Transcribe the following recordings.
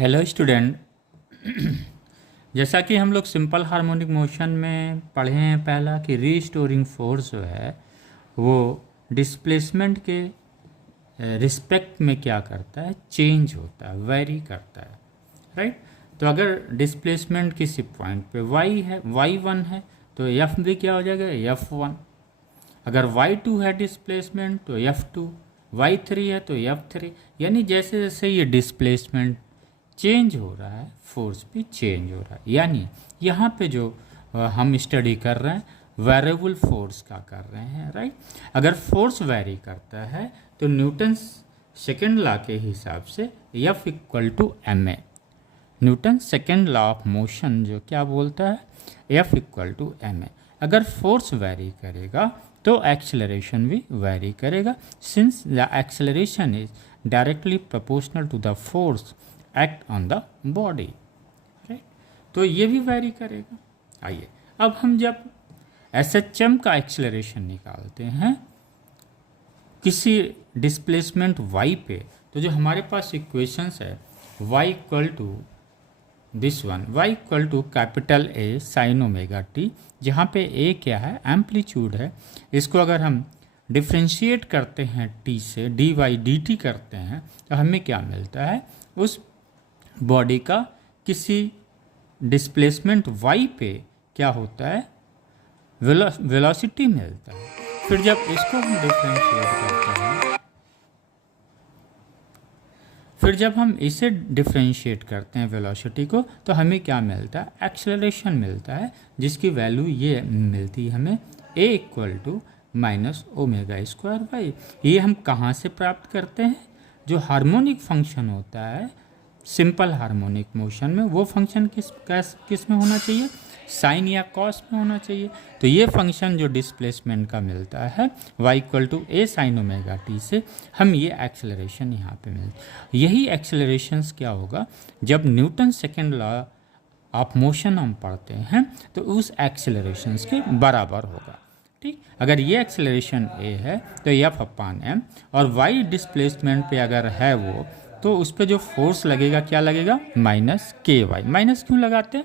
Hello student. जैसा कि हम लोग सिंपल हार्मोनिक मोशन में पढ़े हैं पहला कि रीस्टोरिंग फोर्स जो है वो डिस्प्लेसमेंट के रिस्पेक्ट में क्या करता है, चेंज होता है, वेरी करता है, राइट। तो अगर डिस्प्लेसमेंट किसी पॉइंट पे y है, y1 है, तो f भी क्या हो जाएगा, f1। अगर y2 है डिस्प्लेसमेंट तो f2, y3 है तो f3। यानी जैसे जैसे ये डिस्प्लेसमेंट चेंज हो रहा है फोर्स भी चेंज हो रहा है। यानी यहाँ पे जो हम स्टडी कर रहे हैं वेरिएबल फोर्स का कर रहे हैं, राइट। अगर फोर्स वेरी करता है तो न्यूटन सेकेंड लॉ के हिसाब से F equal to ma, Newton second law of motion जो क्या बोलता है F इक्वल टू ma। अगर फोर्स वेरी करेगा तो एक्सेलरेशन भी वेरी करेगा, since the acceleration is directly proportional to the force act on the body, right. तो ये भी वेरी करेगा। आइए अब हम जब SHM का एक्सेलरेशन निकालते हैं किसी डिस्प्लेसमेंट y पे, तो जो हमारे पास इक्वेशंस है y equal to this one, y equal to capital A sine omega t, जहाँ पे A क्या है, एम्पलीट्यूड है। इसको अगर हम डिफ्रेंशिएट करते हैं t से, dy/dt करते हैं, तो हमें क्या मिलता है, उस बॉडी का किसी डिस्प्लेसमेंट y पे क्या होता है, वेलोसिटी मिलता है। फिर जब इसको हम डिफ्रेंशिएट करते हैं, फिर जब हम इसे डिफ्रेंशिएट करते हैं वेलोसिटी को, तो हमें क्या मिलता है, एक्सेलरेशन मिलता है, जिसकी वैल्यू ये मिलती है हमें a equal to minus omega square y. ये हम कहाँ से प्राप्त करते हैं, जो हार्मोनिक फंक्शन होता है सिंपल हार्मोनिक मोशन में, वो फंक्शन किस में होना चाहिए, साइन या कॉस में होना चाहिए। तो ये फंक्शन जो डिस्प्लेसमेंट का मिलता है y equal to a sine omega t से, हम ये एक्सेलरेशन यहाँ पे मिलता। यही एक्सेलरेशंस क्या होगा, जब Newton second law of motion हम पढ़ते हैं तो उस एक्सेलरेशंस के बराबर होगा, ठीक। अगर ये एक्सेलरेशन a है तो F/m, और y डिस्प्लेसमेंट पे अगर है वो, तो उस पर जो फोर्स लगेगा क्या लगेगा, माइनस KY। माइनस क्यों लगाते हैं,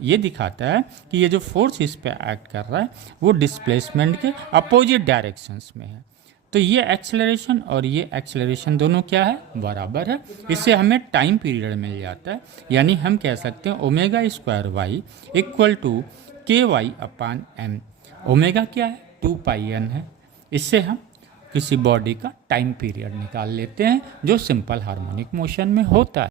ये दिखाता है कि ये जो फोर्स इस पे एक्ट कर रहा है वो डिस्प्लेसमेंट के अपोजिट डायरेक्शंस में है। तो ये एक्सेलरेशन और ये एक्सेलरेशन दोनों क्या है, बराबर है। इससे हमें टाइम पीरियड मिल जाता है। यानी हम कह सकते हैं omega square y equal to KY/m। Omega क्या है, 2πn है। इससे हम किसी बॉडी का टाइम पीरियड निकाल लेते हैं जो सिंपल हार्मोनिक मोशन में होता है।